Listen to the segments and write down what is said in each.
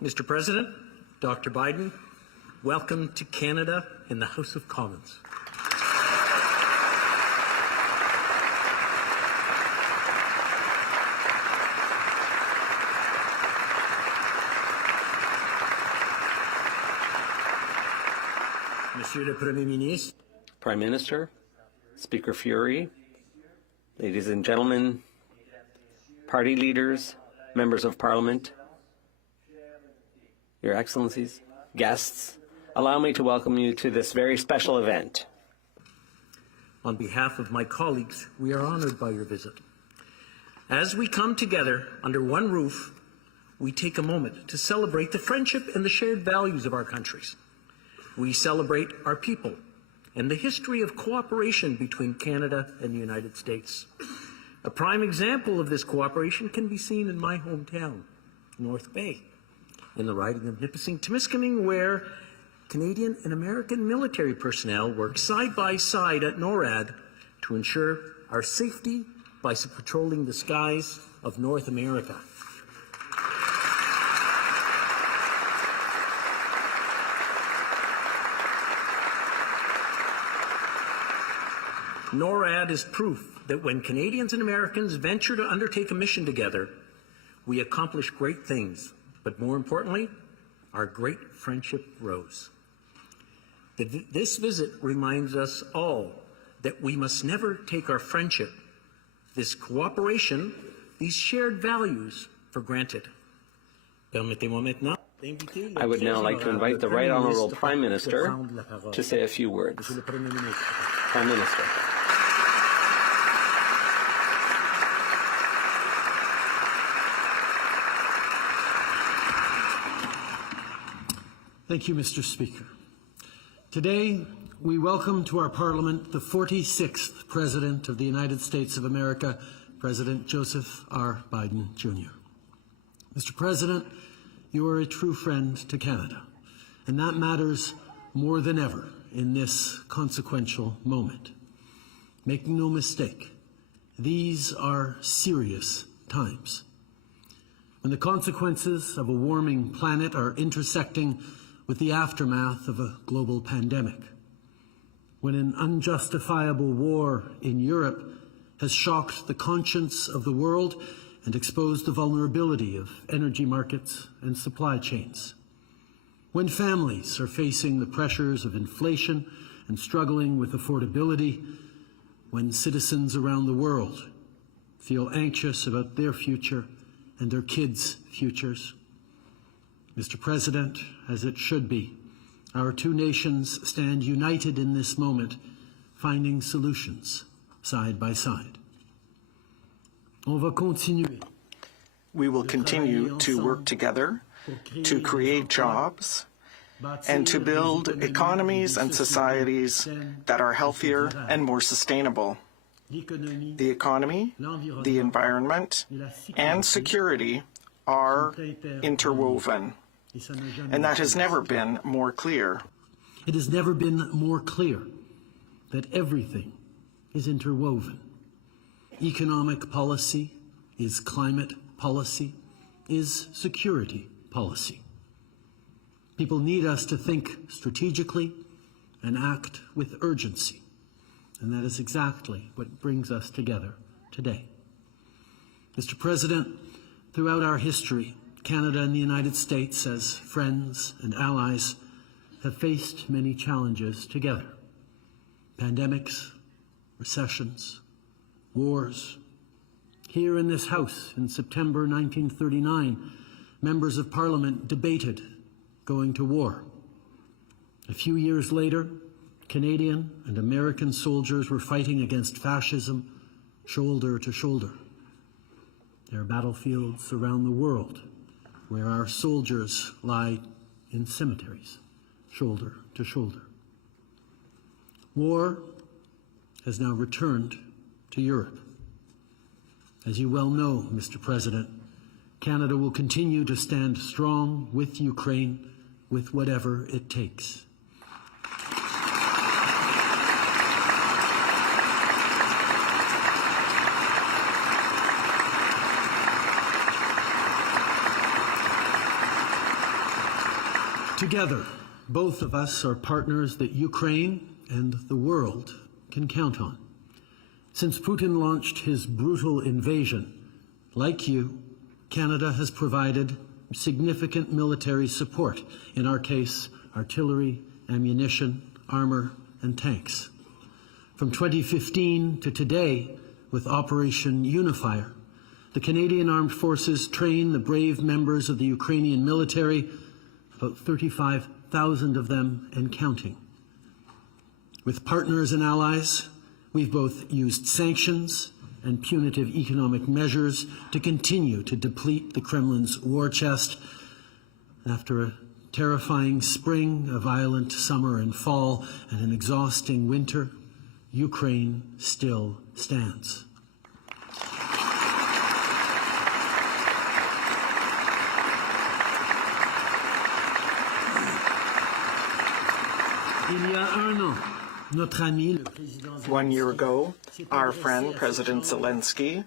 Mr. President, Dr. Biden, welcome to Canada in the House of Commons. Monsieur le Premier Ministre, Prime Minister, Speaker Fury, ladies and gentlemen, party leaders, members of Parliament, Your Excellencies, guests, allow me to welcome you to this very special event. on behalf of my colleagues, we are honored by your visit. As we come together under one roof, we take a moment to celebrate the friendship and the shared values of our countries. We celebrate our people and the history of cooperation between Canada and the United States. A prime example of this cooperation can be seen in my hometown, North Bay, in the riding of Nipissing-Temiskaming, where Canadian and American military personnel work side by side at NORAD to ensure our safety by patrolling the skies of North America. NORAD is proof that when Canadians and Americans venture to undertake a mission together, we accomplish great things, but more importantly, our great friendship grows. This visit reminds us all that we must never take our friendship, this cooperation, these shared values for granted. I would now like to invite the Right Honourable Prime Minister to say a few words. Prime Minister. Thank you, Mr. Speaker. Today, we welcome to our Parliament the 46th President of the United States of America, President Joseph R. Biden, Jr. Mr. President, you are a true friend to Canada, and that matters more than ever in this consequential moment. Make no mistake, these are serious times. When the consequences of a warming planet are intersecting with the aftermath of a global pandemic, when an unjustifiable war in Europe has shocked the conscience of the world and exposed the vulnerability of energy markets and supply chains, when families are facing the pressures of inflation and struggling with affordability, when citizens around the world feel anxious about their future and their kids' futures. Mr. President, as it should be, our two nations stand united in this moment, finding solutions side by side. We will continue to work together to create jobs and to build economies and societies that are healthier and more sustainable. The economy, the environment, and security are interwoven. And that has never been more clear. It has never been more clear that everything is interwoven. Economic policy is climate policy, is security policy. People need us to think strategically and act with urgency. And that is exactly what brings us together today. Mr. President, throughout our history, Canada and the United States, as friends and allies, have faced many challenges together. Pandemics, recessions, wars. Here in this House in September 1939, members of Parliament debated going to war. A few years later, Canadian and American soldiers were fighting against fascism shoulder to shoulder. There are battlefields around the world where our soldiers lie in cemeteries, shoulder to shoulder. War has now returned to Europe. As you well know, Mr. President, Canada will continue to stand strong with Ukraine with whatever it takes. Together, both of us are partners that Ukraine and the world can count on. Since Putin launched his brutal invasion, like you, Canada has provided significant military support, in our case, artillery, ammunition, armor, and tanks. From 2015 to today, with Operation Unifier, the Canadian Armed Forces train the brave members of the Ukrainian military, about 35,000 of them and counting. With partners and allies, we've both used sanctions and punitive economic measures to continue to deplete the Kremlin's war chest. After a terrifying spring, a violent summer and fall, and an exhausting winter, Ukraine still stands. Il y a un an, notre ami, le président 1 year ago, our friend President Zelensky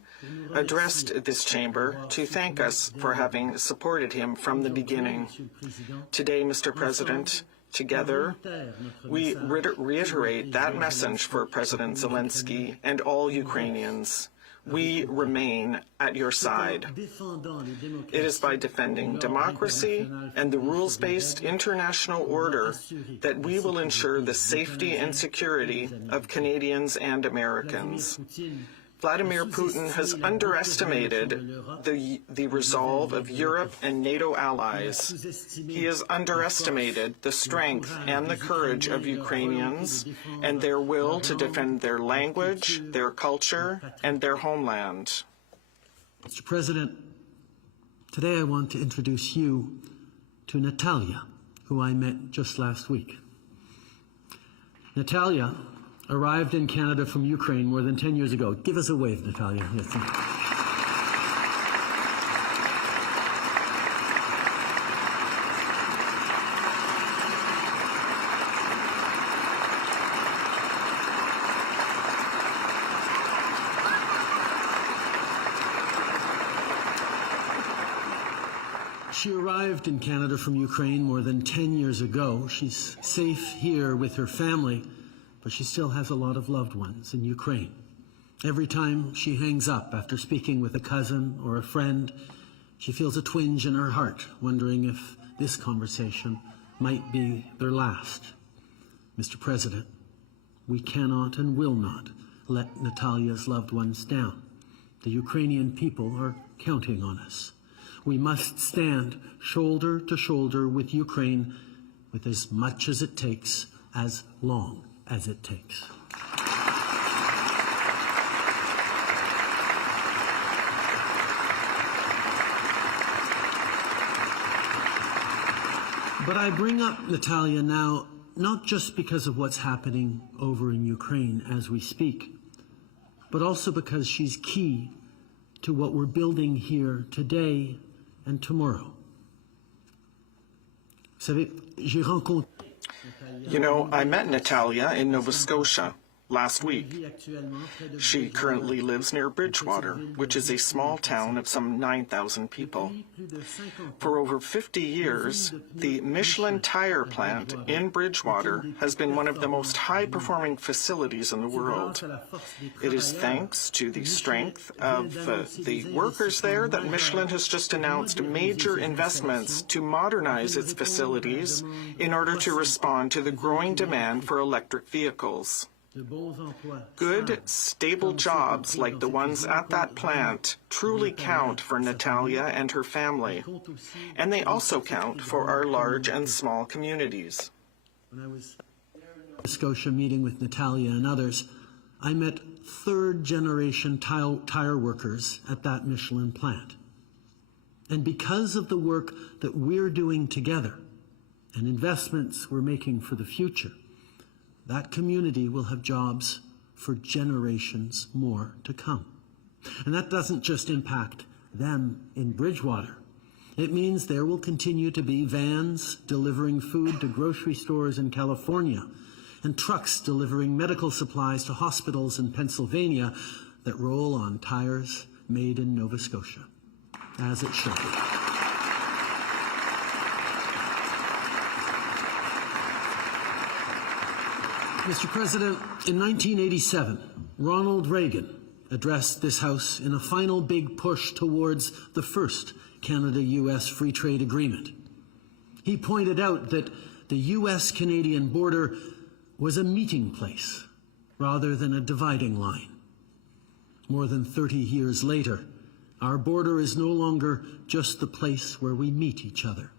addressed this chamber to thank us for having supported him from the beginning. Today, Mr. President, together, we reiterate that message for President Zelensky and all Ukrainians. We remain at your side. It is by defending democracy and the rules-based international order that we will ensure the safety and security of Canadians and Americans. Vladimir Putin has underestimated the resolve of Europe and NATO allies. He has underestimated the strength and the courage of Ukrainians and their will to defend their language, their culture, and their homeland. Mr. President, today I want to introduce you to Natalia, who I met just last week. Natalia arrived in Canada from Ukraine more than 10 years ago. Give us a wave, Natalia. Yes. She arrived in Canada from Ukraine more than 10 years ago. She's safe here with her family, but she still has a lot of loved ones in Ukraine. Every time she hangs up after speaking with a cousin or a friend, she feels a twinge in her heart, wondering if this conversation might be their last. Mr. President, we cannot and will not let Natalia's loved ones down. The Ukrainian people are counting on us. We must stand shoulder to shoulder with Ukraine with as much as it takes, as long as it takes. But I bring up Natalia now not just because of what's happening over in Ukraine as we speak, but also because she's key to what we're building here today and tomorrow. Vous savez, j'ai rencontré You know, I met Natalia in Nova Scotia last week. She currently lives near Bridgewater, which is a small town of some 9,000 people. For over 50 years, the Michelin tire plant in Bridgewater has been one of the most high-performing facilities in the world. It is thanks to the strength of the workers there that Michelin has just announced major investments to modernize its facilities in order to respond to the growing demand for electric vehicles. Good, stable jobs like the ones at that plant truly count for Natalia and her family, and they also count for our large and small communities. When I was in Nova Scotia meeting with Natalia and others, I met third-generation tire workers at that Michelin plant. And because of the work that we're doing together and investments we're making for the future, that community will have jobs for generations more to come. And that doesn't just impact them in Bridgewater. It means there will continue to be vans delivering food to grocery stores in California and trucks delivering medical supplies to hospitals in Pennsylvania that roll on tires made in Nova Scotia, as it should be. Mr. President, in 1987, Ronald Reagan addressed this House in a final big push towards the first Canada-U.S. Free Trade Agreement. He pointed out that the U.S.-Canadian border was a meeting place rather than a dividing line. More than 30 years later, our border is no longer just the place where we meet each other.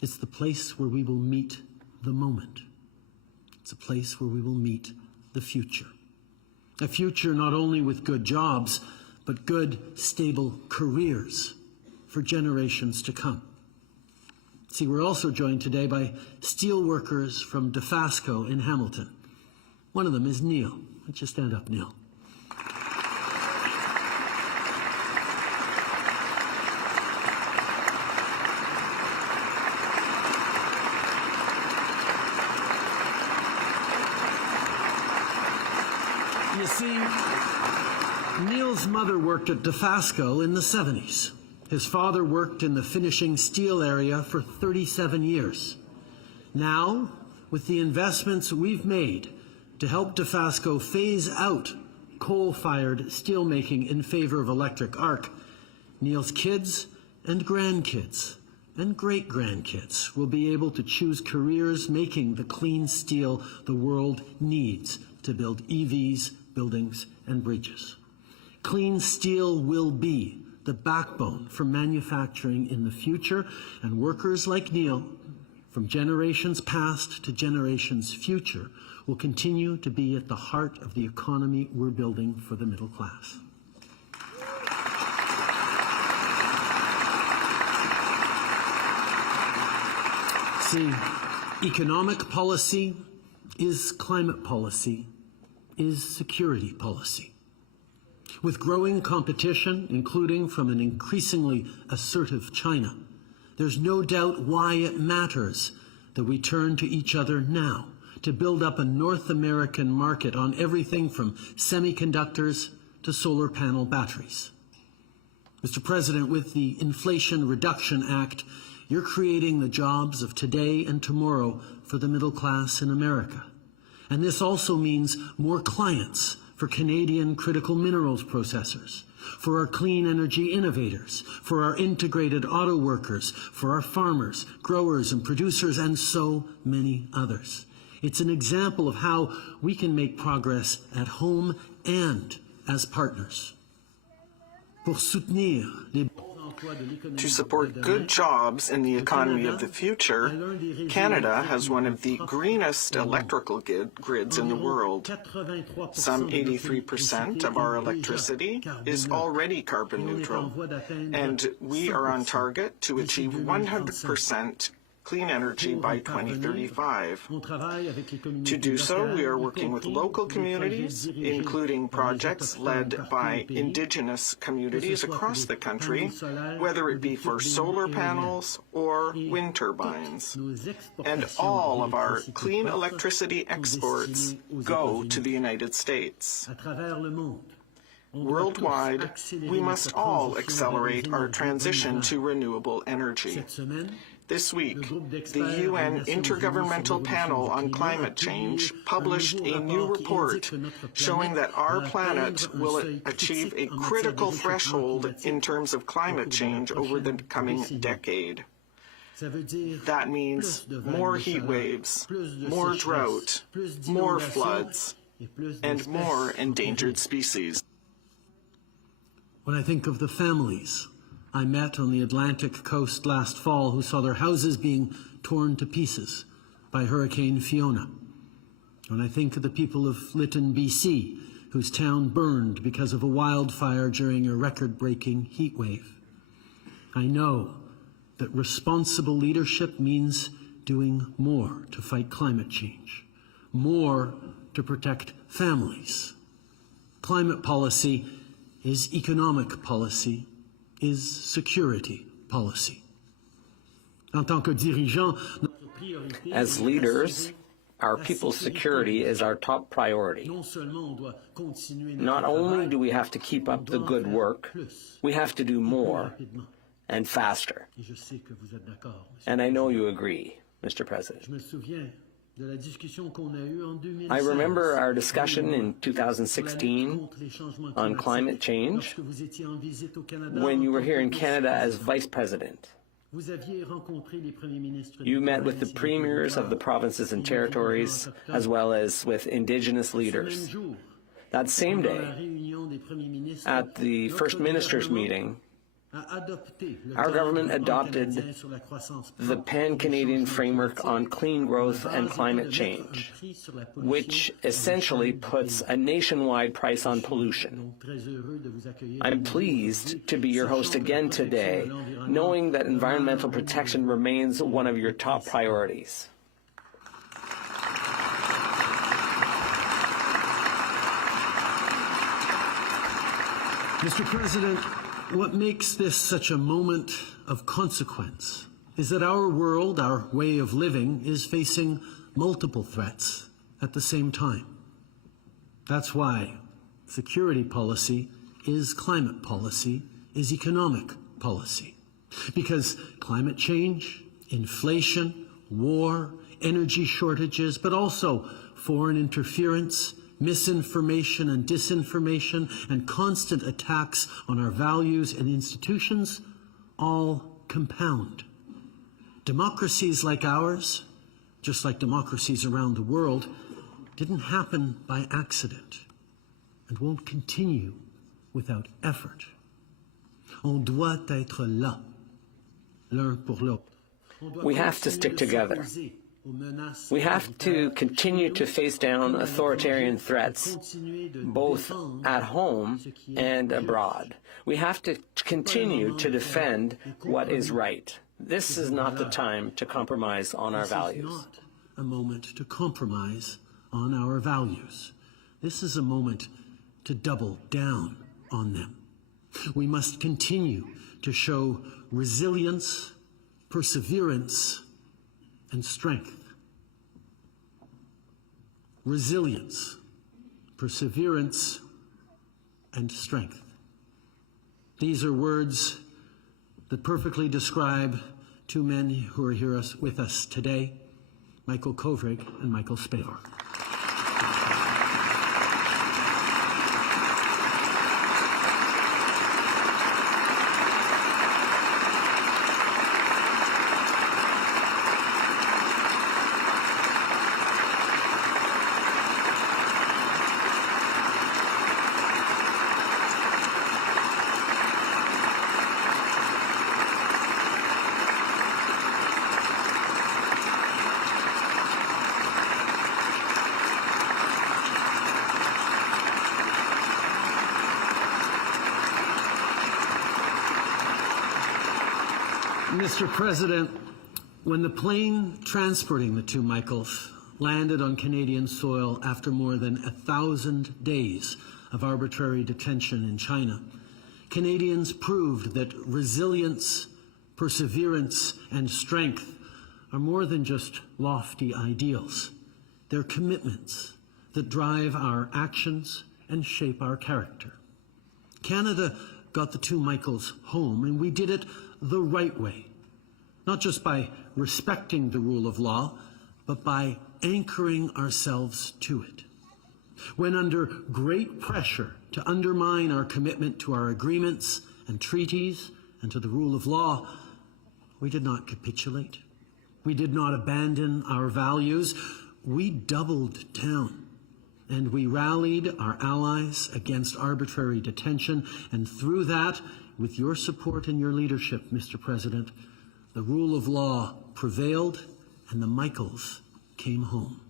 It's the place where we will meet the moment. It's a place where we will meet the future. A future not only with good jobs, but good, stable careers for generations to come. See, we're also joined today by steel workers from Dofasco in Hamilton. One of them is Neil. Why don't you stand up, Neil? You see, Neil's mother worked at Dofasco in the 70s. His father worked in the finishing steel area for 37 years. Now, with the investments we've made to help Dofasco phase out coal-fired steelmaking in favor of electric arc, Neil's kids and grandkids and great-grandkids will be able to choose careers making the clean steel the world needs to build EVs, buildings, and bridges. Clean steel will be the backbone for manufacturing in the future, and workers like Neil, from generations past to generations future, will continue to be at the heart of the economy we're building for the middle class. See, economic policy is climate policy, is security policy. With growing competition, including from an increasingly assertive China, there's no doubt why it matters that we turn to each other now to build up a North American market on everything from semiconductors to solar panel batteries. Mr. President, with the Inflation Reduction Act, you're creating the jobs of today and tomorrow for the middle class in America. And this also means more clients for Canadian critical minerals processors, for our clean energy innovators, for our integrated auto workers, for our farmers, growers and producers, and so many others. It's an example of how we can make progress at home and as partners. Pour soutenir les To support good jobs in the economy of the future, Canada has one of the greenest electrical grids in the world. Some 83% of our electricity is already carbon neutral, and we are on target to achieve 100% clean energy by 2035. To do so, we are working with local communities, including projects led by Indigenous communities across the country, whether it be for solar panels or wind turbines. And all of our clean electricity exports go to the United States. Worldwide, we must all accelerate our transition to renewable energy. This week, the UN Intergovernmental Panel on Climate Change published a new report showing that our planet will achieve a critical threshold in terms of climate change over the coming decade. That means more heat waves, more drought, more floods, and more endangered species. When I think of the families I met on the Atlantic coast last fall who saw their houses being torn to pieces by Hurricane Fiona. When I think of the people of Lytton, BC, whose town burned because of a wildfire during a record-breaking heat wave. I know that responsible leadership means doing more to fight climate change, more to protect families. Climate policy is economic policy, is security policy. En tant que dirigeant, as leaders, our people's security is our top priority. Not only do we have to keep up the good work, we have to do more and faster. And I know you agree, Mr. President. I remember our discussion in 2016 on climate change when you were here in Canada as Vice President. You met with the premiers of the provinces and territories, as well as with Indigenous leaders. That same day, at the First Ministers' meeting, our government adopted the Pan-Canadian Framework on Clean Growth and Climate Change, which essentially puts a nationwide price on pollution. I'm pleased to be your host again today, knowing that environmental protection remains one of your top priorities. Mr. President, what makes this such a moment of consequence is that our world, our way of living, is facing multiple threats at the same time. That's why security policy is climate policy, is economic policy. Because climate change, inflation, war, energy shortages, but also foreign interference, misinformation and disinformation, and constant attacks on our values and institutions all compound. Democracies like ours, just like democracies around the world, didn't happen by accident and won't continue without effort. On doit être là, l'un pour l'autre. We have to stick together. We have to continue to face down authoritarian threats, both at home and abroad. We have to continue to defend what is right. This is not the time to compromise on our values. This is not a moment to compromise on our values. This is a moment to double down on them. We must continue to show resilience, perseverance, and strength. Resilience, perseverance, and strength. These are words that perfectly describe two men who are here with us today, Michael Kovrig and Michael Spavor. Mr. President, when the plane transporting the two Michaels landed on Canadian soil after more than 1,000 days of arbitrary detention in China, Canadians proved that resilience, perseverance, and strength are more than just lofty ideals. They're commitments that drive our actions and shape our character. Canada got the two Michaels home, and we did it the right way. Not just by respecting the rule of law, but by anchoring ourselves to it. When under great pressure to undermine our commitment to our agreements and treaties and to the rule of law, we did not capitulate. We did not abandon our values. We doubled down, and we rallied our allies against arbitrary detention, and through that, with your support and your leadership, Mr. President, the rule of law prevailed and the Michaels came home.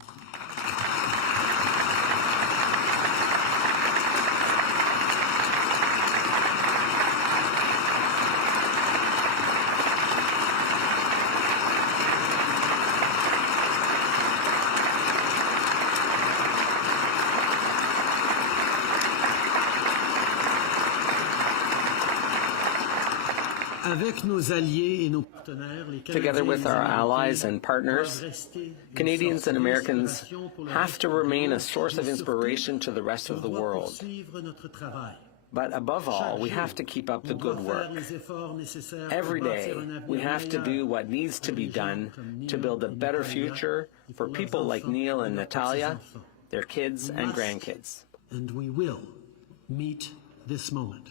Together with our allies and partners, Canadians and Americans have to remain a source of inspiration to the rest of the world. But above all, we have to keep up the good work. Every day, we have to do what needs to be done to build a better future for people like Neil and Natalia, their kids and grandkids. And we will meet this moment.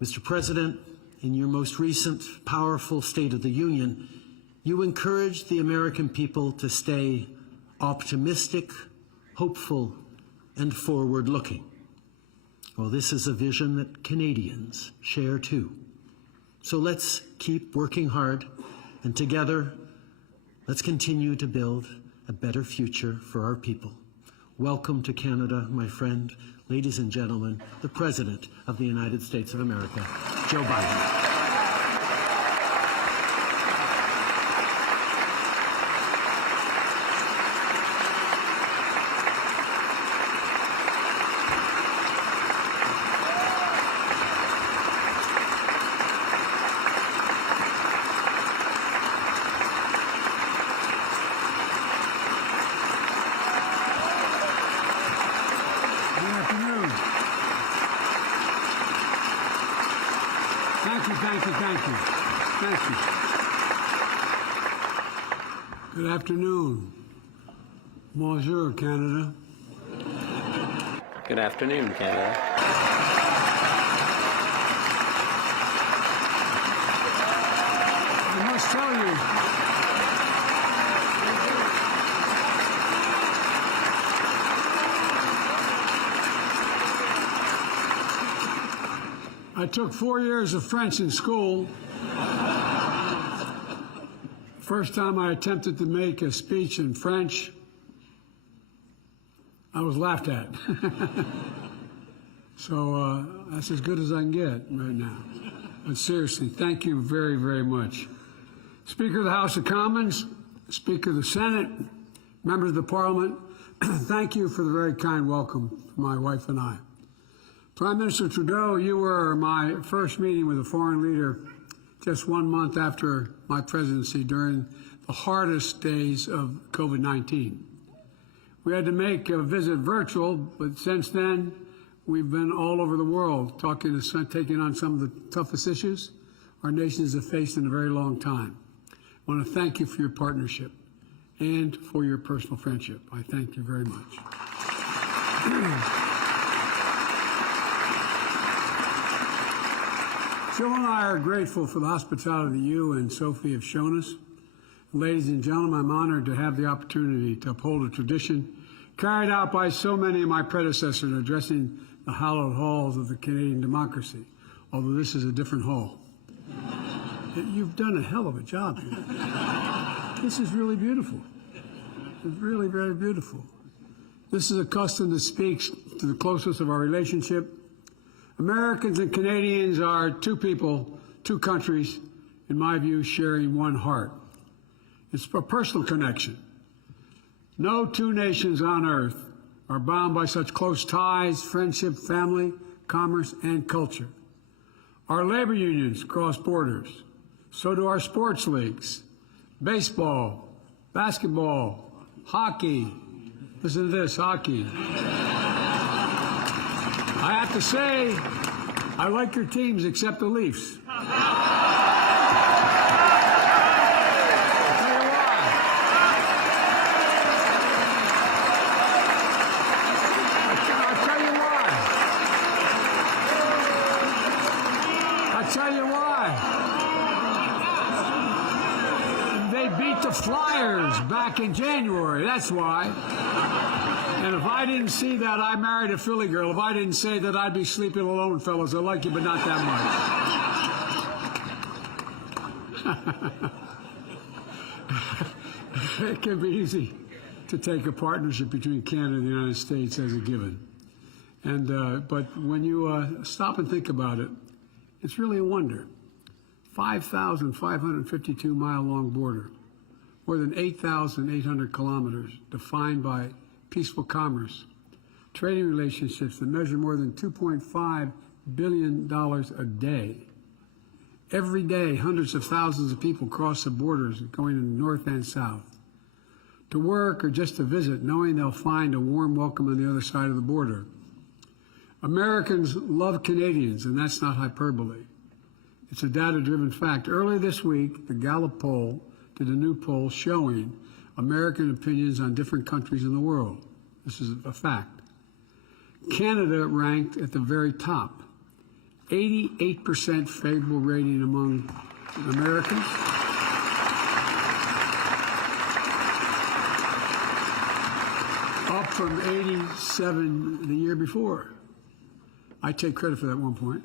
Mr. President, in your most recent powerful State of the Union, you encouraged the American people to stay optimistic, hopeful, and forward-looking. Well, this is a vision that Canadians share too. So let's keep working hard, and together, let's continue to build a better future for our people. Welcome to Canada, my friend. Ladies and gentlemen, the President of the United States of America, Joe Biden. Thank you. Good afternoon. Bonjour, Canada. Good afternoon, Canada. I must tell you, I took 4 years of French in school. First time I attempted to make a speech in French, I was laughed at. So that's as good as I can get right now. But seriously, thank you very, very much. Speaker of the House of Commons, Speaker of the Senate, members of the Parliament, thank you for the very kind welcome for my wife and I. Prime Minister Trudeau, you were my first meeting with a foreign leader just 1 month after my presidency during the hardest days of COVID-19. We had to make a visit virtual, but since then, we've been all over the world taking on some of the toughest issues our nations have faced in a very long time. I want to thank you for your partnership and for your personal friendship. I thank you very much. Jill and I are grateful for the hospitality you and Sophie have shown us. Ladies and gentlemen, I'm honored to have the opportunity to uphold a tradition carried out by so many of my predecessors in addressing the hallowed halls of the Canadian democracy, although this is a different hall. You've done a hell of a job here. This is really beautiful. It's really very beautiful. This is a custom that speaks to the closeness of our relationship. Americans and Canadians are two people, two countries, in my view, sharing one heart. It's a personal connection. No two nations on earth are bound by such close ties, friendship, family, commerce, and culture. Our labor unions cross borders. So do our sports leagues. Baseball, basketball, hockey. Listen to this, hockey. I have to say, I like your teams except the Leafs. I'll tell you why. They beat the Flyers back in January, that's why. And if I didn't see that, I married a Philly girl. If I didn't say that, I'd be sleeping alone, fellas. I like you, but not that much. It can be easy to take a partnership between Canada and the United States as a given. But when you stop and think about it, it's really a wonder. 5,552-mile-long border, more than 8,800 kilometers, defined by peaceful commerce, trading relationships that measure more than $2.5 billion a day. Every day, hundreds of thousands of people cross the borders going in north and south to work or just to visit, knowing they'll find a warm welcome on the other side of the border. Americans love Canadians, and that's not hyperbole. It's a data-driven fact. Earlier this week, the Gallup poll did a new poll showing American opinions on different countries in the world. This is a fact. Canada ranked at the very top. 88% favorable rating among Americans. Up from 87 the year before. I take credit for that one point.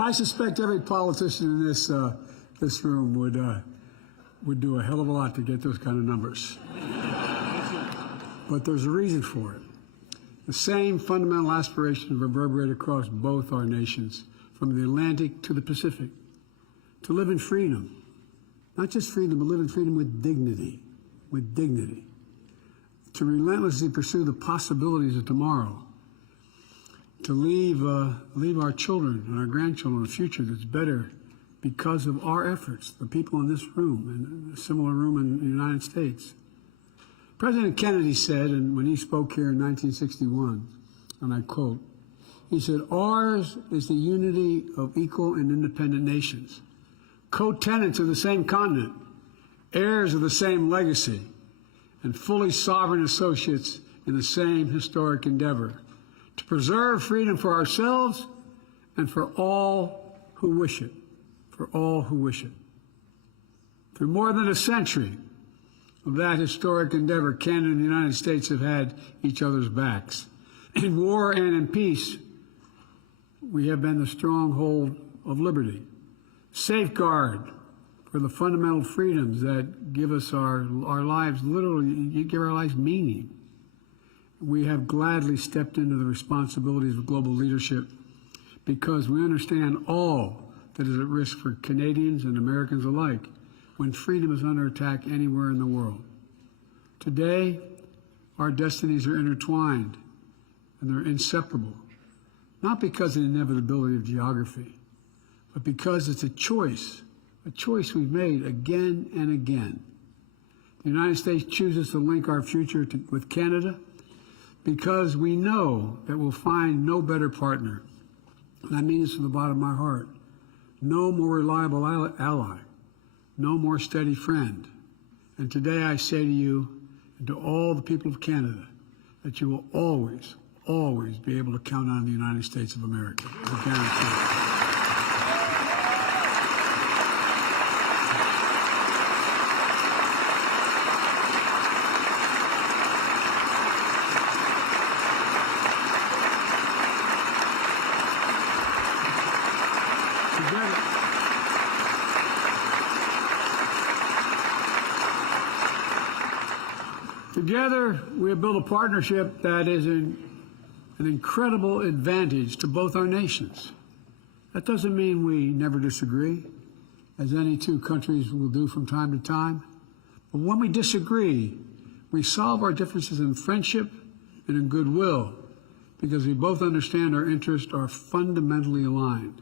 I suspect every politician in this room would do a hell of a lot to get those kind of numbers. But there's a reason for it. The same fundamental aspirations reverberate across both our nations, from the Atlantic to the Pacific, to live in freedom. Not just freedom, but live in freedom with dignity. With dignity. To relentlessly pursue the possibilities of tomorrow. To leave our children and our grandchildren a future that's better because of our efforts, the people in this room and a similar room in the United States. President Kennedy said, and when he spoke here in 1961, and I quote, he said, "Ours is the unity of equal and independent nations, co-tenants of the same continent, heirs of the same legacy, and fully sovereign associates in the same historic endeavor, to preserve freedom for ourselves and for all who wish it, for all who wish it." For more than a century of that historic endeavor, Canada and the United States have had each other's backs. In war and in peace, we have been the stronghold of liberty, safeguard for the fundamental freedoms that give us our lives, literally, give our lives meaning. We have gladly stepped into the responsibilities of global leadership because we understand all that is at risk for Canadians and Americans alike when freedom is under attack anywhere in the world. Today, our destinies are intertwined and they're inseparable, not because of the inevitability of geography, but because it's a choice we've made again and again. The United States chooses to link our future with Canada because we know that we'll find no better partner, and I mean this from the bottom of my heart, no more reliable ally, no more steady friend. And today I say to you and to all the people of Canada that you will always, always be able to count on the United States of America. I guarantee it. Together, we have built a partnership that is an incredible advantage to both our nations. That doesn't mean we never disagree, as any two countries will do from time to time. But when we disagree, we solve our differences in friendship and in goodwill, because we both understand our interests are fundamentally aligned.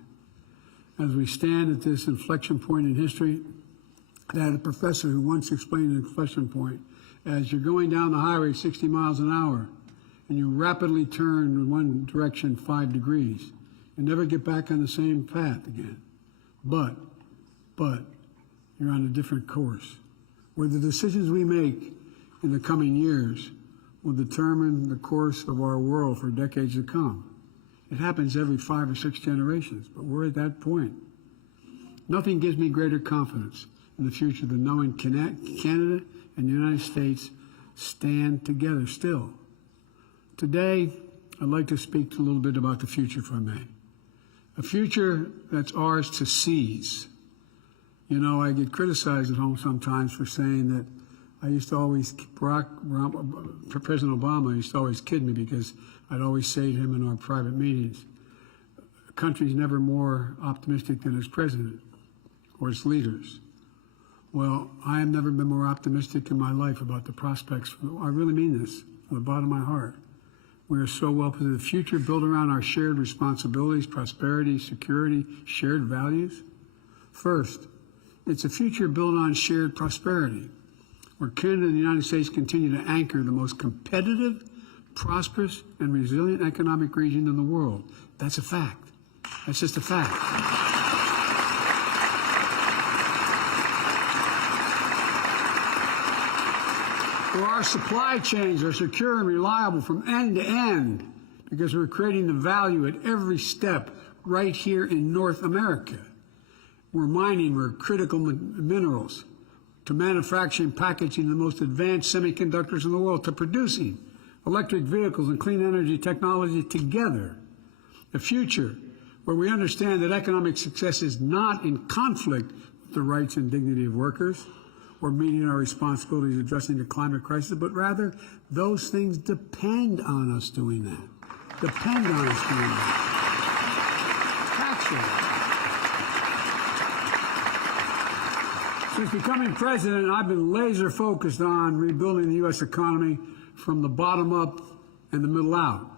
As we stand at this inflection point in history, I had a professor who once explained an inflection point as you're going down the highway 60 miles an hour and you rapidly turn in one direction 5 degrees and never get back on the same path again. But you're on a different course where the decisions we make in the coming years will determine the course of our world for decades to come. It happens every 5 or 6 generations, but we're at that point. Nothing gives me greater confidence in the future than knowing Canada and the United States stand together still. Today, I'd like to speak a little bit about the future, if I may. A future that's ours to seize. You know, I get criticized at home sometimes for saying that I used to always, President Obama used to always kid me because I'd always say to him in our private meetings, the country's never more optimistic than its president or its leaders. Well, I have never been more optimistic in my life about the prospects. I really mean this from the bottom of my heart. We are so well positioned. The future built around our shared responsibilities, prosperity, security, shared values. First, it's a future built on shared prosperity, where Canada and the United States continue to anchor the most competitive, prosperous and resilient economic region in the world. That's a fact. That's just a fact. Where our supply chains are secure and reliable from end to end because we're creating the value at every step right here in North America. We're mining critical minerals, to manufacturing, packaging the most advanced semiconductors in the world, to producing electric vehicles and clean energy technology together. A future where we understand that economic success is not in conflict with the rights and dignity of workers or meeting our responsibilities addressing the climate crisis, but rather those things depend on us doing that. Depend on us doing that. Since becoming president, I've been laser focused on rebuilding the U.S. economy from the bottom up and the middle out.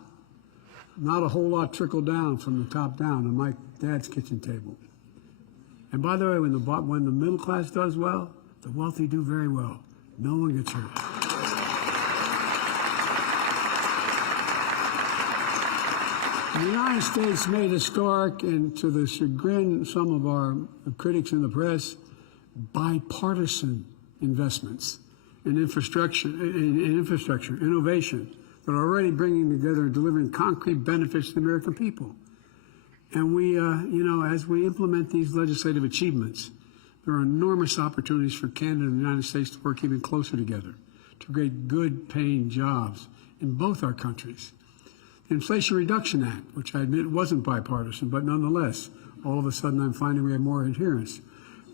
Not a whole lot trickled down from the top down on my dad's kitchen table. And by the way, when the middle class does well, the wealthy do very well. No one gets hurt. The United States made historic, and to the chagrin of some of our critics in the press, bipartisan investments in infrastructure, innovation that are already bringing together and delivering concrete benefits to the American people. And we, as we implement these legislative achievements, there are enormous opportunities for Canada and the United States to work even closer together to create good-paying jobs in both our countries. The Inflation Reduction Act, which I admit wasn't bipartisan, but nonetheless, all of a sudden I'm finding we have more adherence,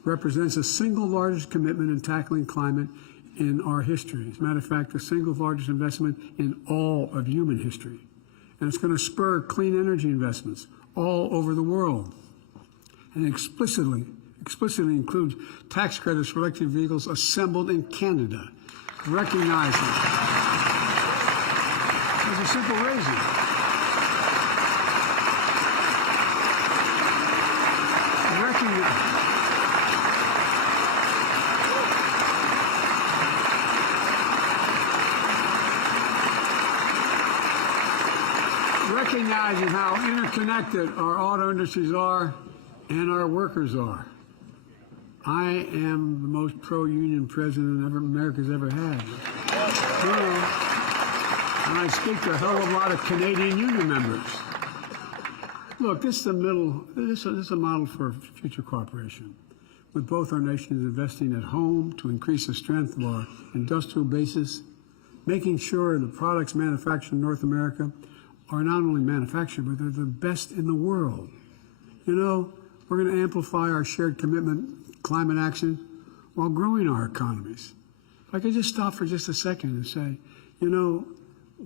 represents the single largest commitment in tackling climate in our history. As a matter of fact, the single largest investment in all of human history. And it's going to spur clean energy investments all over the world. And explicitly includes tax credits for electric vehicles assembled in Canada, recognizing there's a simple reason. Recognizing how interconnected our auto industries are and our workers are. I am the most pro-union president America's ever had. And I speak to a hell of a lot of Canadian union members. Look, this is a model for future cooperation, with both our nations investing at home to increase the strength of our industrial basis, making sure the products manufactured in North America are not only manufactured, but they're the best in the world. You know, we're going to amplify our shared commitment, climate action, while growing our economies. If I could just stop for just a second and say, you know,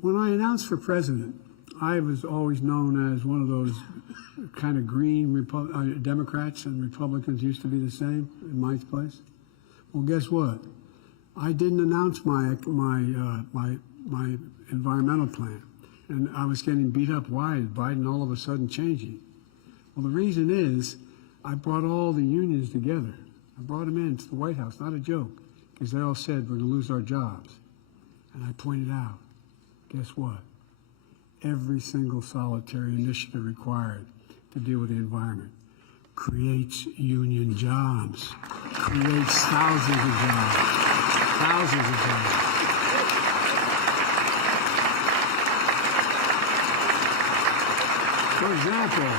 when I announced for president, I was always known as one of those kind of green Democrats, and Republicans used to be the same in my place. Well, guess what? I didn't announce my environmental plan. And I was getting beat up. Why is Biden all of a sudden changing? Well, the reason is I brought all the unions together. I brought them into the White House, not a joke, because they all said we're going to lose our jobs. And I pointed out, guess what? Every single solitary initiative required to deal with the environment creates union jobs, creates thousands of jobs, thousands of jobs. For example,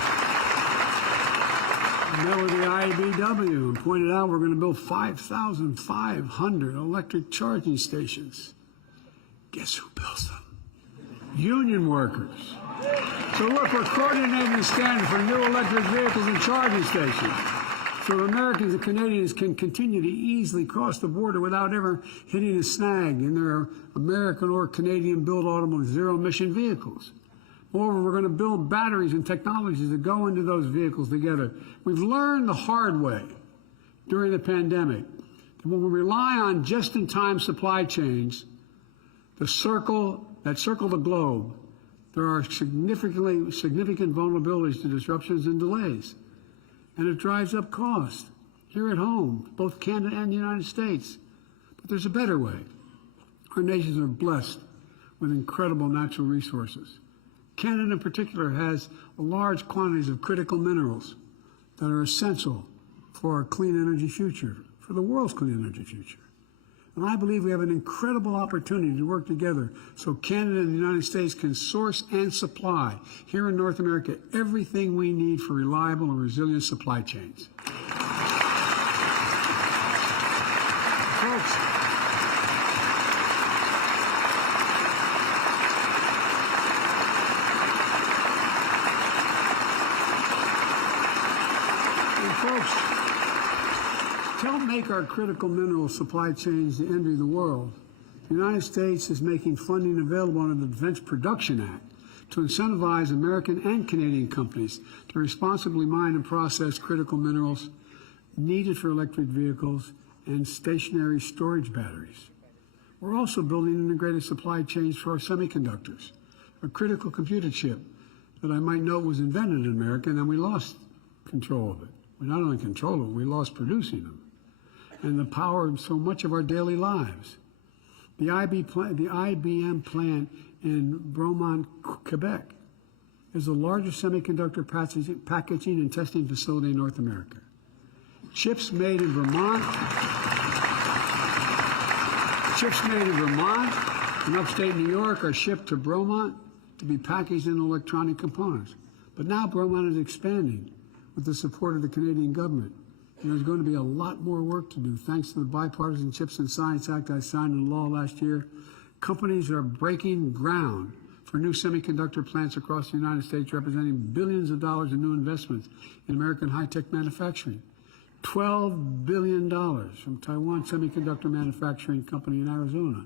I met with the IBEW and pointed out we're going to build 5,500 electric charging stations. Guess who builds them? Union workers. So look, we're coordinating the standard for new electric vehicles and charging stations, so Americans and Canadians can continue to easily cross the border without ever hitting a snag in their American or Canadian-built automobiles, zero-emission vehicles. Moreover, we're going to build batteries and technologies that go into those vehicles together. We've learned the hard way during the pandemic that when we rely on just-in-time supply chains, that circle the globe, there are significant vulnerabilities to disruptions and delays. And it drives up costs here at home, both Canada and the United States. But there's a better way. Our nations are blessed with incredible natural resources. Canada in particular has large quantities of critical minerals that are essential for our clean energy future, for the world's clean energy future. And I believe we have an incredible opportunity to work together so Canada and the United States can source and supply here in North America everything we need for reliable and resilient supply chains. Folks, to help make our critical mineral supply chains the envy of the world, the United States is making funding available under the Defense Production Act to incentivize American and Canadian companies to responsibly mine and process critical minerals needed for electric vehicles and stationary storage batteries. We're also building integrated supply chains for our semiconductors, a critical computer chip that I might note was invented in America, and then we lost control of it. We not only control it, we lost producing them. And the power of so much of our daily lives. The IBM plant in Bromont, Quebec, is the largest semiconductor packaging and testing facility in North America. Chips made in Vermont in upstate New York are shipped to Bromont to be packaged in electronic components. But now Bromont is expanding with the support of the Canadian government. And there's going to be a lot more work to do. Thanks to the Bipartisan Chips and Science Act I signed into law last year, companies are breaking ground for new semiconductor plants across the United States, representing billions of dollars in new investments in American high-tech manufacturing. $12 billion from Taiwan Semiconductor Manufacturing Company in Arizona.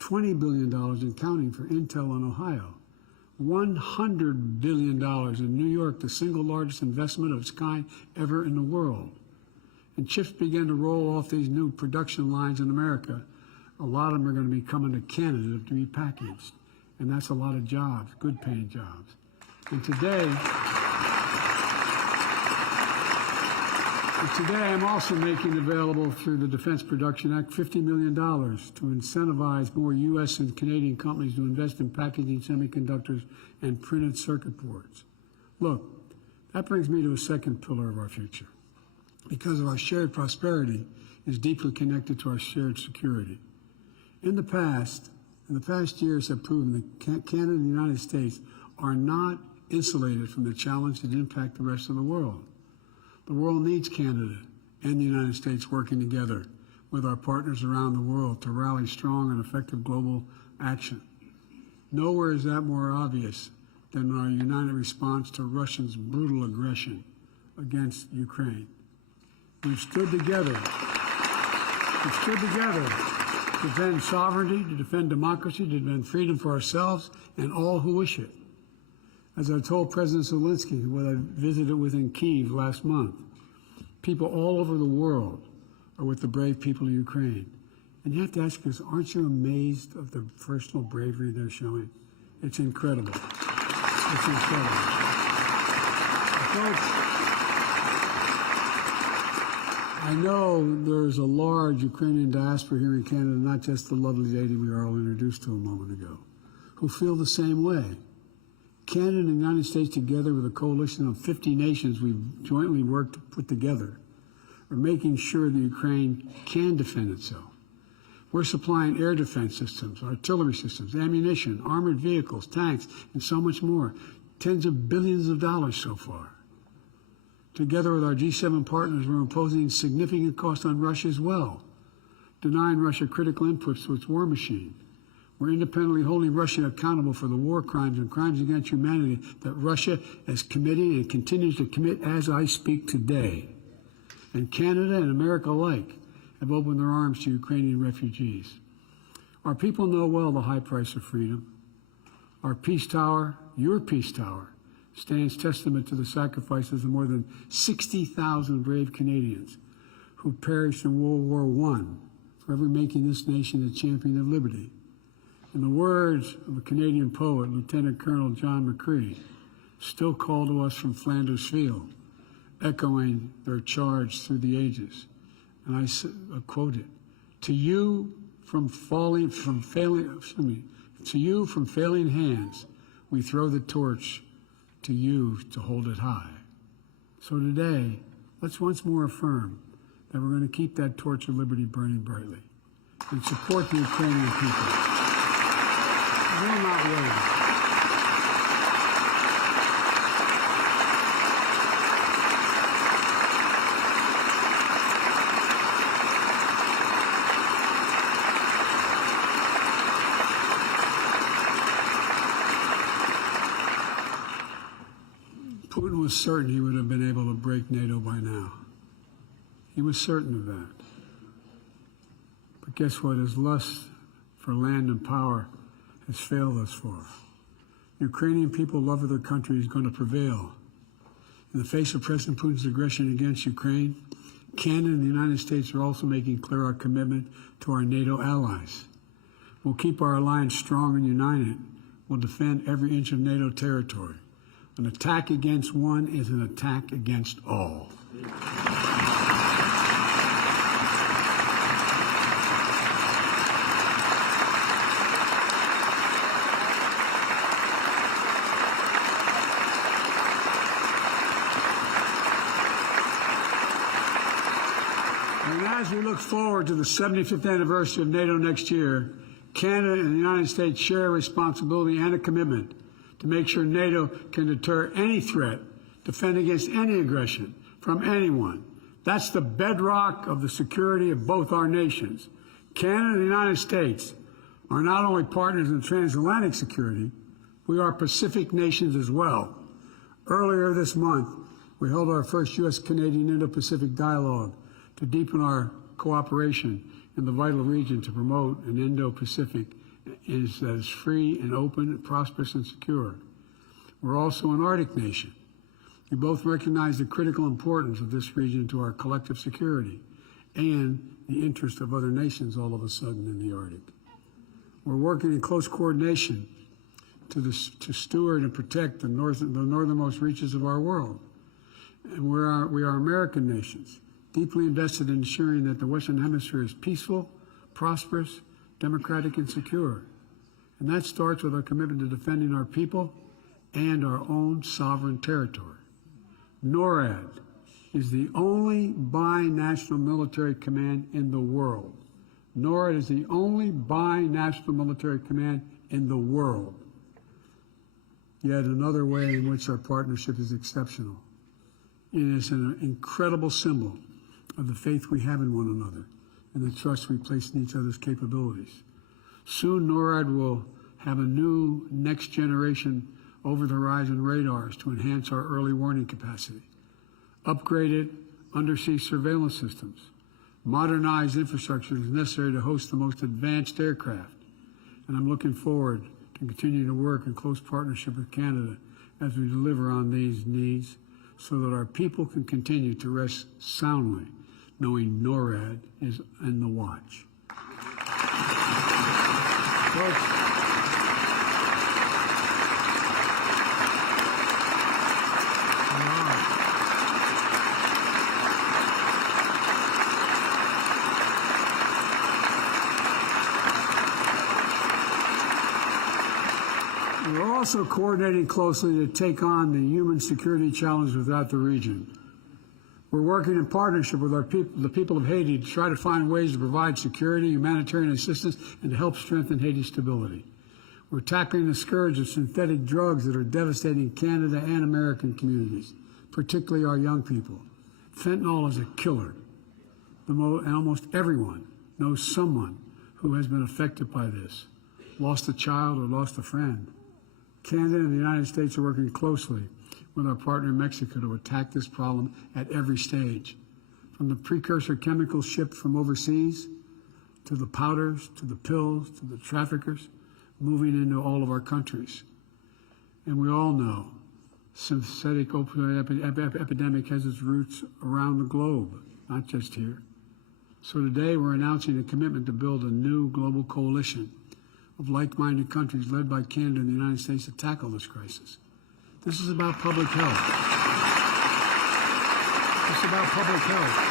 $20 billion in counting for Intel in Ohio. $100 billion in New York, the single largest investment of its kind ever in the world. And chips began to roll off these new production lines in America. A lot of them are going to be coming to Canada to be packaged. And that's a lot of jobs, good paying jobs. And today I'm also making available through the Defense Production Act $50 million to incentivize more U.S. and Canadian companies to invest in packaging semiconductors and printed circuit boards. Look, that brings me to a second pillar of our future. Because of our shared prosperity is deeply connected to our shared security. In the past years have proven that Canada and the United States are not insulated from the challenge that impact the rest of the world. The world needs Canada and the United States working together with our partners around the world to rally strong and effective global action. Nowhere is that more obvious than our united response to Russia's brutal aggression against Ukraine. We've stood together to defend sovereignty, to defend democracy, to defend freedom for ourselves and all who wish it. As I told President Zelensky when I visited with in Kyiv last month, people all over the world are with the brave people of Ukraine. And you have to ask us, aren't you amazed of the personal bravery they're showing? It's incredible. It's incredible. Folks, I know there's a large Ukrainian diaspora here in Canada, not just the lovely lady we were all introduced to a moment ago, who feel the same way. Canada and the United States, together with a coalition of 50 nations we've jointly worked to put together, are making sure that Ukraine can defend itself. We're supplying air defense systems, artillery systems, ammunition, armored vehicles, tanks, and so much more. Tens of billions of dollars so far. Together with our G7 partners, we're imposing significant costs on Russia as well, denying Russia critical inputs to its war machine. We're independently holding Russia accountable for the war crimes and crimes against humanity that Russia is committing and continues to commit as I speak today. And Canada and America alike have opened their arms to Ukrainian refugees. Our people know well the high price of freedom. Our peace tower, your peace tower, stands testament to the sacrifices of more than 60,000 brave Canadians who perished in World War I, forever making this nation a champion of liberty. In the words of a Canadian poet, Lieutenant Colonel John McCree, still call to us from Flanders Field, echoing their charge through the ages. And I quote it, "To you from failing To you, from failing hands, we throw the torch to you to hold it high. So today, let's once more affirm that we're going to keep that torch of liberty burning brightly and support the Ukrainian people. We'll not waver. Putin was certain he would have been able to break NATO by now. He was certain of that. But guess what? His lust for land and power has failed thus far. The Ukrainian people love of their country is going to prevail. In the face of President Putin's aggression against Ukraine, Canada and the United States are also making clear our commitment to our NATO allies. We'll keep our alliance strong and united. We'll defend every inch of NATO territory. An attack against one is an attack against all. And as we look forward to the 75th anniversary of NATO next year, Canada and the United States share a responsibility and a commitment to make sure NATO can deter any threat, defend against any aggression from anyone. That's the bedrock of the security of both our nations. Canada and the United States are not only partners in transatlantic security, we are Pacific nations as well. Earlier this month, we held our first U.S.-Canadian Indo-Pacific dialogue to deepen our cooperation in the vital region to promote an Indo-Pacific that is free and open, prosperous and secure. We're also an Arctic nation. We both recognize the critical importance of this region to our collective security and the interest of other nations all of a sudden in the Arctic. We're working in close coordination to steward and protect the northernmost reaches of our world. And we are American nations, deeply invested in ensuring that the Western Hemisphere is peaceful, prosperous, democratic, and secure. And that starts with our commitment to defending our people and our own sovereign territory. NORAD is the only binational military command in the world. NORAD is the only binational military command in the world. Yet another way in which our partnership is exceptional. It is an incredible symbol of the faith we have in one another and the trust we place in each other's capabilities. Soon, NORAD will have a new next-generation over-the-horizon radars to enhance our early warning capacity, upgraded undersea surveillance systems, modernized infrastructure is necessary to host the most advanced aircraft. And I'm looking forward to continuing to work in close partnership with Canada as we deliver on these needs so that our people can continue to rest soundly, knowing NORAD is in the watch. Folks, we're also coordinating closely to take on the human security challenges throughout the region. We're working in partnership with the people of Haiti to try to find ways to provide security, humanitarian assistance, and to help strengthen Haiti's stability. We're tackling the scourge of synthetic drugs that are devastating Canada and American communities, particularly our young people. Fentanyl is a killer, and almost everyone knows someone who has been affected by this, lost a child or lost a friend. Canada and the United States are working closely with our partner Mexico to attack this problem at every stage, from the precursor chemicals shipped from overseas, to the powders, to the pills, to the traffickers, moving into all of our countries. And we all know synthetic opioid epidemic has its roots around the globe, not just here. So today we're announcing a commitment to build a new global coalition of like-minded countries led by Canada and the United States to tackle this crisis. This is about public health. It's about public health.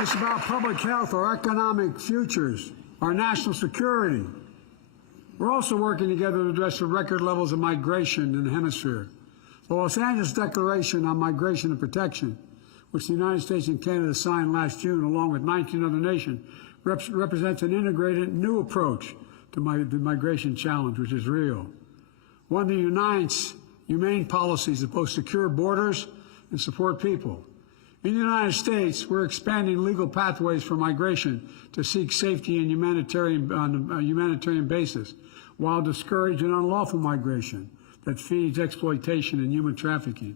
It's about public health, our economic futures, our national security. We're also working together to address the record levels of migration in the hemisphere. The Los Angeles Declaration on Migration and Protection, which the United States and Canada signed last June along with 19 other nations, represents an integrated new approach to the migration challenge, which is real. One that unites humane policies that both secure borders and support people. In the United States, we're expanding legal pathways for migration to seek safety and on a humanitarian basis, while discouraging unlawful migration that feeds exploitation and human trafficking.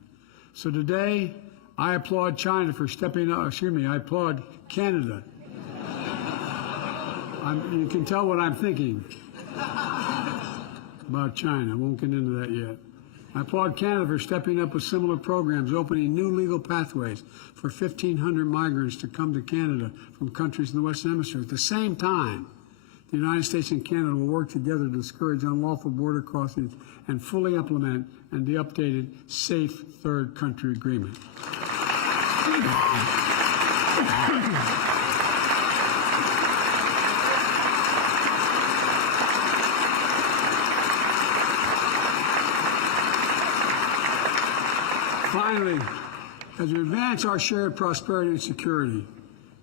So today, I applaud China for stepping up. I applaud Canada. You can tell what I'm thinking about China. I won't get into that yet. I applaud Canada for stepping up with similar programs, opening new legal pathways for 1,500 migrants to come to Canada from countries in the Western Hemisphere. At the same time, the United States and Canada will work together to discourage unlawful border crossings and fully implement the updated Safe Third Country Agreement. Finally, as we advance our shared prosperity and security,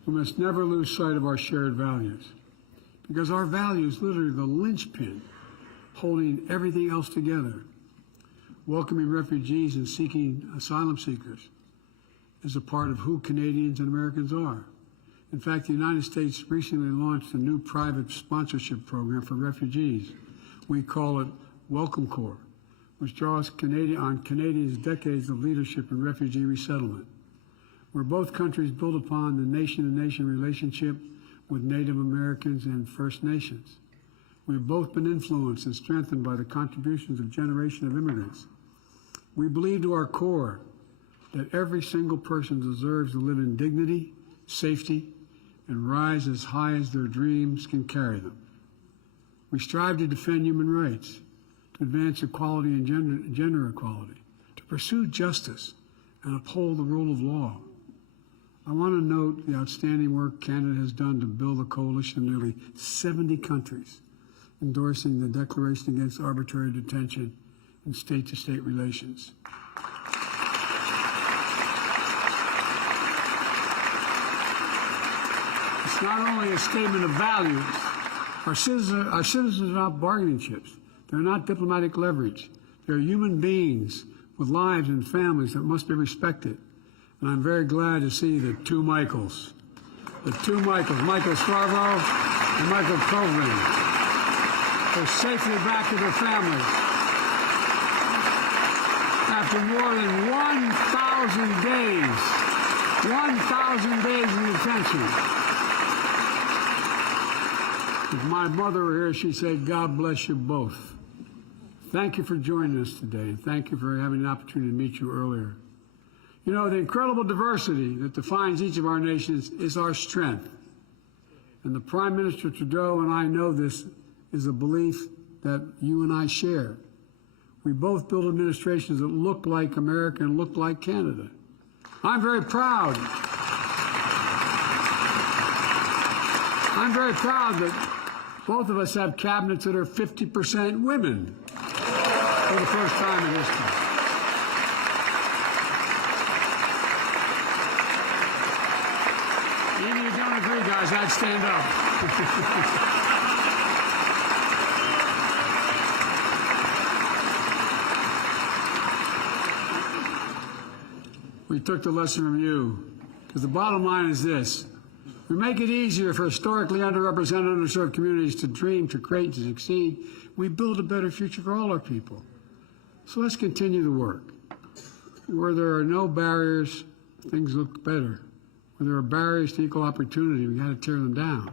we must never lose sight of our shared values, because our values are literally the linchpin holding everything else together. Welcoming refugees and seeking asylum seekers is a part of who Canadians and Americans are. In fact, the United States recently launched a new private sponsorship program for refugees. We call it Welcome Corps, which draws on Canadians' decades of leadership in refugee resettlement, where both countries build upon the nation-to-nation relationship with Native Americans and First Nations. We've both been influenced and strengthened by the contributions of generations of immigrants. We believe to our core that every single person deserves to live in dignity, safety, and rise as high as their dreams can carry them. We strive to defend human rights, to advance equality and gender equality, to pursue justice and uphold the rule of law. I want to note the outstanding work Canada has done to build a coalition of nearly 70 countries endorsing the Declaration Against Arbitrary Detention and State-to-State Relations. It's not only a statement of values. Our citizens are not bargaining chips. They're not diplomatic leverage. They're human beings with lives and families that must be respected. And I'm very glad to see the two Michaels, Michael Scarborough and Michael Kovrin. They're safely back to their families after more than 1,000 days. 1,000 days in detention. If my mother were here, she'd say, God bless you both. Thank you for joining us today, and thank you for having an opportunity to meet you earlier. You know, the incredible diversity that defines each of our nations is our strength. And the Prime Minister Trudeau and I know this is a belief that you and I share. We both build administrations that look like America and look like Canada. I'm very proud. I'm very proud that both of us have cabinets that are 50% women for the first time in history. Even if you don't agree, guys, I'd stand up. We took the lesson from you, because the bottom line is this. We make it easier for historically underrepresented, underserved communities to dream, to create, to succeed. We build a better future for all our people. So let's continue the work. Where there are no barriers, things look better. Where there are barriers to equal opportunity, we got to tear them down.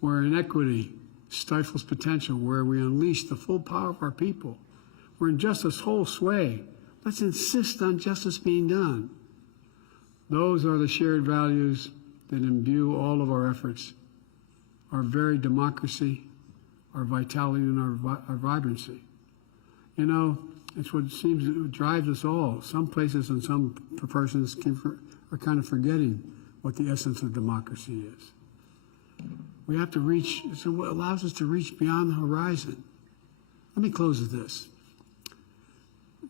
Where inequity stifles potential, where we unleash the full power of our people, where injustice holds sway, let's insist on justice being done. Those are the shared values that imbue all of our efforts, our very democracy, our vitality, and our vibrancy. You know, it's what seems to drive us all. Some places and some persons are kind of forgetting what the essence of democracy is. We have to reach, so what allows us to reach beyond the horizon. Let me close with this.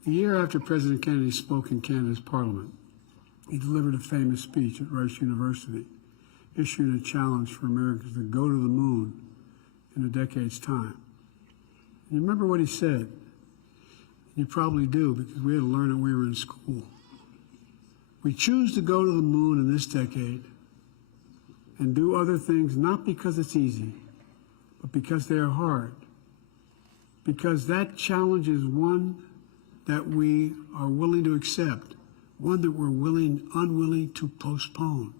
The year after President Kennedy spoke in Canada's Parliament, he delivered a famous speech at Rice University, issuing a challenge for Americans to go to the moon in a decade's time. And you remember what he said? You probably do, because we had to learn it when we were in school. We choose to go to the moon in this decade and do other things not because it's easy, but because they are hard. Because that challenge is one that we are willing to accept, one that we're unwilling to postpone,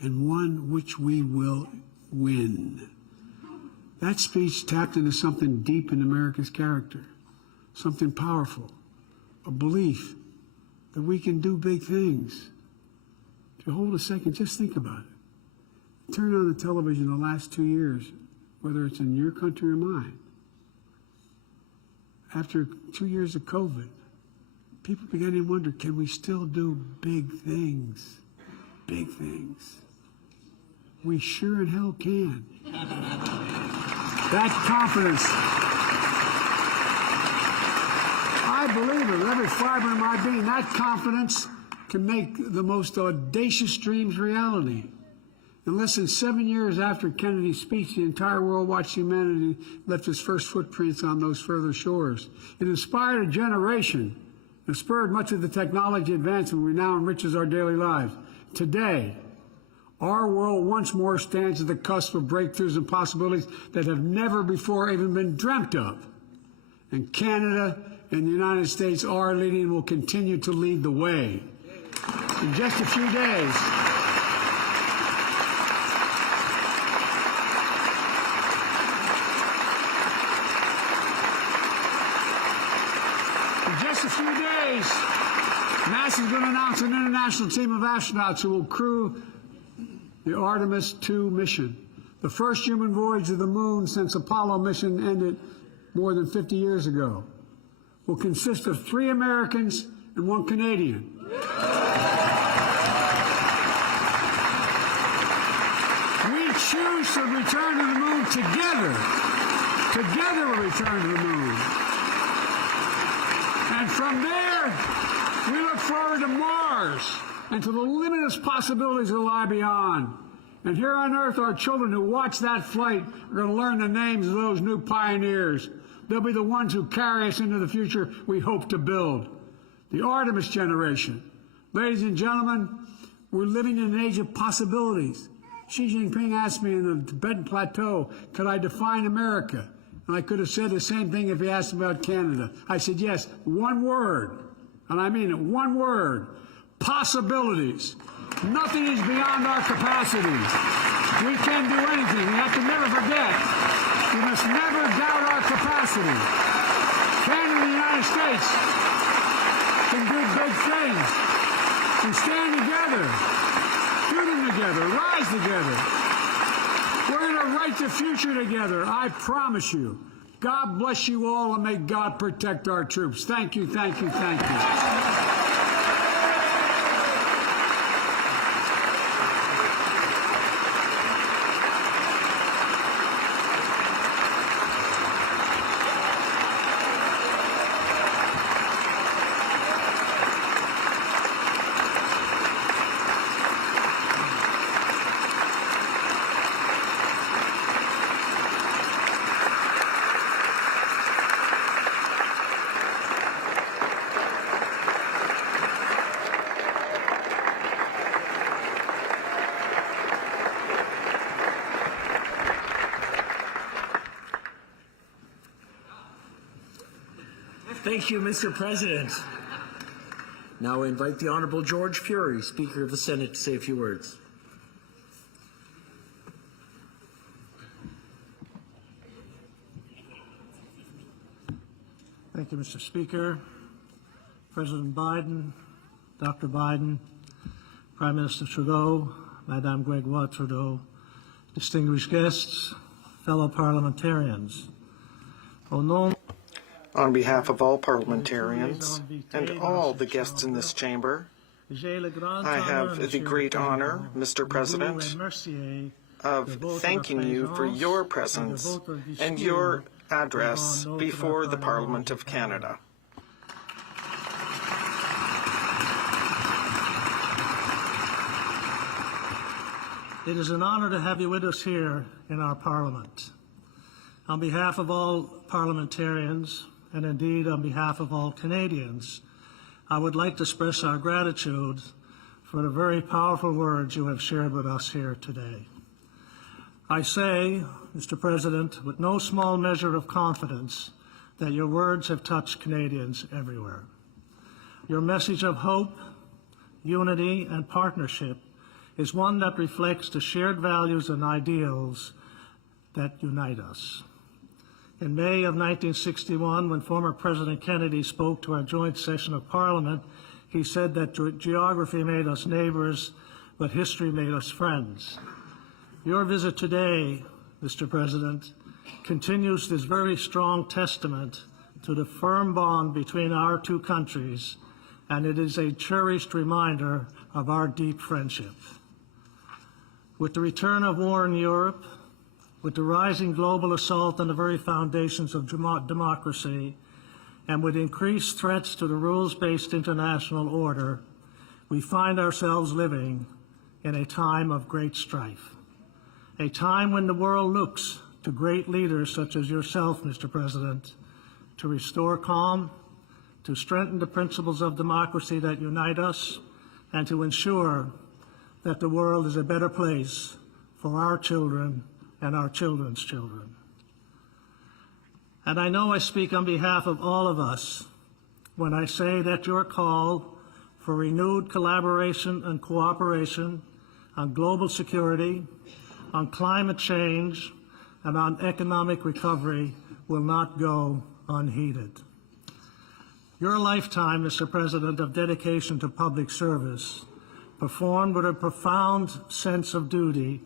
and one which we will win. That speech tapped into something deep in America's character, something powerful, a belief that we can do big things. If you hold a second, just think about it. Turn on the television the last 2 years, whether it's in your country or mine. After 2 years of COVID, people began to wonder, can we still do big things? Big things. We sure in hell can. That confidence, I believe it with every fiber in my being, that confidence can make the most audacious dreams reality. In less than 7 years after Kennedy's speech, the entire world watched humanity left its first footprints on those further shores. It inspired a generation and spurred much of the technology advancement we now enriches our daily lives. Today, our world once more stands at the cusp of breakthroughs and possibilities that have never before even been dreamt of. And Canada and the United States are leading and will continue to lead the way. In just a few days, NASA is going to announce an international team of astronauts who will crew the Artemis II mission, the first human voyage to the moon since Apollo mission ended more than 50 years ago. Will consist of 3 Americans and 1 Canadian. We choose to return to the moon together. Together we'll return to the moon. And from there, we look forward to Mars and to the limitless possibilities that lie beyond. And here on Earth, our children who watch that flight are going to learn the names of those new pioneers. They'll be the ones who carry us into the future we hope to build. The Artemis generation. Ladies and gentlemen, we're living in an age of possibilities. Xi Jinping asked me in the Tibetan Plateau, could I define America? And I could have said the same thing if he asked about Canada. I said, yes, one word. And I mean it, one word, possibilities. Nothing is beyond our capacity. We can do anything. We have to never forget. We must never doubt our capacity. Canada and the United States can do big things. We stand together, do them together, rise together. We're going to write the future together, I promise you. God bless you all, and may God protect our troops. Thank you, thank you, thank you. Thank you, Mr. President. Now I invite the Honourable George Fury, Speaker of the Senate, to say a few words. Thank you, Mr. Speaker. President Biden, Dr. Biden, Prime Minister Trudeau, Madame Gregoire Trudeau, distinguished guests, fellow parliamentarians. On behalf of all parliamentarians and all the guests in this chamber, I have the great honor, Mr. President, of thanking you for your presence and your address before the Parliament of Canada. It is an honor to have you with us here in our Parliament. On behalf of all parliamentarians, and indeed on behalf of all Canadians, I would like to express our gratitude for the very powerful words you have shared with us here today. I say, Mr. President, with no small measure of confidence, that your words have touched Canadians everywhere. Your message of hope, unity, and partnership is one that reflects the shared values and ideals that unite us. In May of 1961, when former President Kennedy spoke to our joint session of Parliament, he said that geography made us neighbors, but history made us friends. Your visit today, Mr. President, continues this very strong testament to the firm bond between our two countries, and it is a cherished reminder of our deep friendship. With the return of war in Europe, with the rising global assault on the very foundations of democracy, and with increased threats to the rules-based international order, we find ourselves living in a time of great strife, a time when the world looks to great leaders such as yourself, Mr. President, to restore calm, to strengthen the principles of democracy that unite us, and to ensure that the world is a better place for our children and our children's children. And I know I speak on behalf of all of us when I say that your call for renewed collaboration and cooperation on global security, on climate change, and on economic recovery will not go unheeded. Your lifetime, Mr. President, of dedication to public service, performed with a profound sense of duty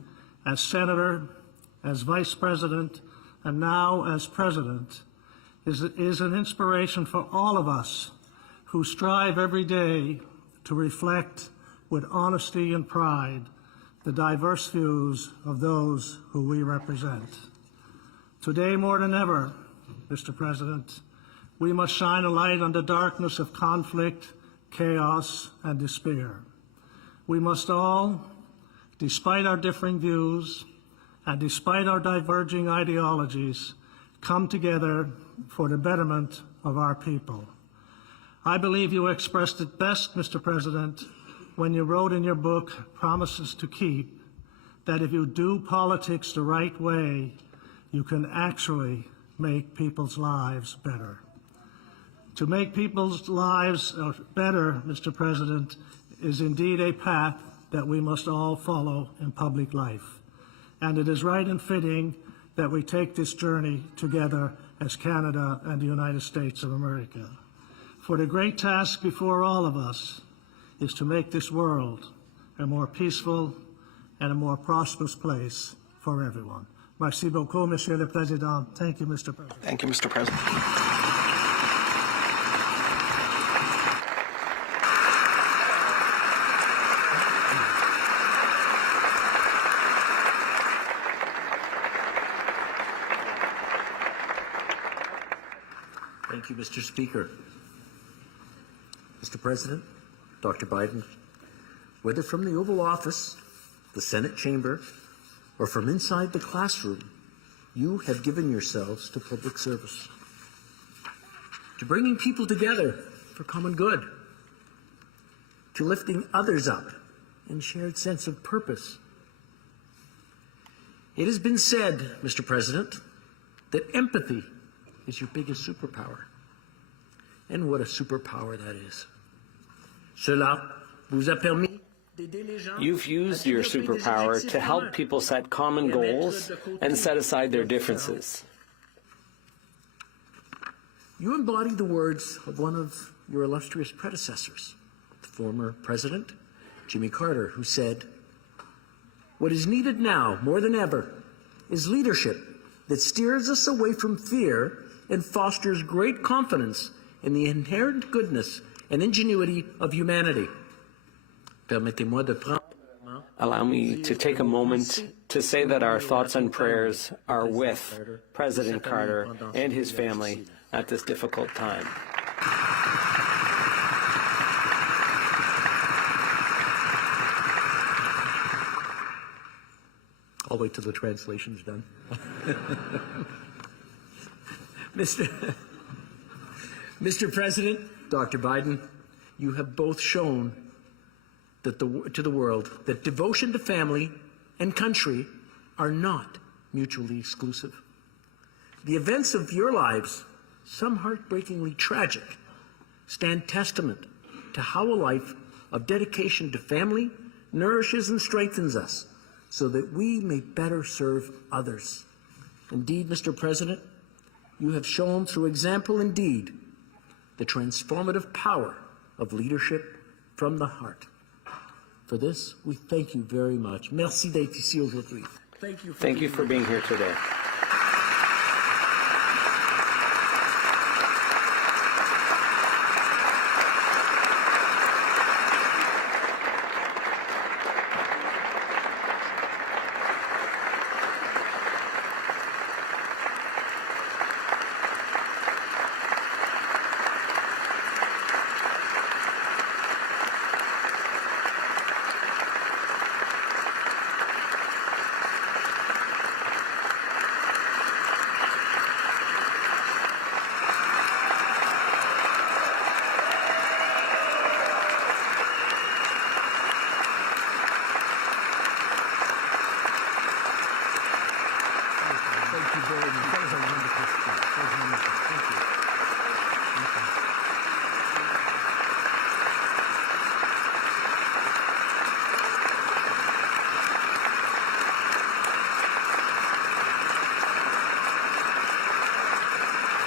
as Senator, as Vice President, and now as President, is an inspiration for all of us who strive every day to reflect with honesty and pride the diverse views of those who we represent. Today, more than ever, Mr. President, we must shine a light on the darkness of conflict, chaos, and despair. We must all, despite our differing views and despite our diverging ideologies, come together for the betterment of our people. I believe you expressed it best, Mr. President, when you wrote in your book, Promises to Keep, that if you do politics the right way, you can actually make people's lives better. To make people's lives better, Mr. President, is indeed a path that we must all follow in public life. And it is right and fitting that we take this journey together as Canada and the United States of America. For the great task before all of us is to make this world a more peaceful and a more prosperous place for everyone. Merci beaucoup, Monsieur le Président. Thank you, Mr. President. Thank you, Mr. President. Thank you, Mr. Speaker. Mr. President, Dr. Biden, whether from the Oval Office, the Senate chamber, or from inside the classroom, you have given yourselves to public service, to bringing people together for common good, to lifting others up and shared sense of purpose. It has been said, Mr. President, that empathy is your biggest superpower. And what a superpower that is. Cela vous a permis d'aider les gens. You've used your superpower to help people set common goals and set aside their differences. You embody the words of one of your illustrious predecessors, the former President Jimmy Carter, who said, "What is needed now, more than ever, is leadership that steers us away from fear and fosters great confidence in the inherent goodness and ingenuity of humanity." Permettez-moi de prendre Allow me to take a moment to say that our thoughts and prayers are with President Carter and his family at this difficult time. I'll wait till the translation's done. Mr. President, Dr. Biden, you have both shown that to the world that devotion to family and country are not mutually exclusive. The events of your lives, some heartbreakingly tragic, stand testament to how a life of dedication to family nourishes and strengthens us so that we may better serve others. Indeed, Mr. President, you have shown through example and deed the transformative power of leadership from the heart. For this, we thank you very much. Merci d'être ici aujourd'hui. Thank you for being here today. Thank you very much.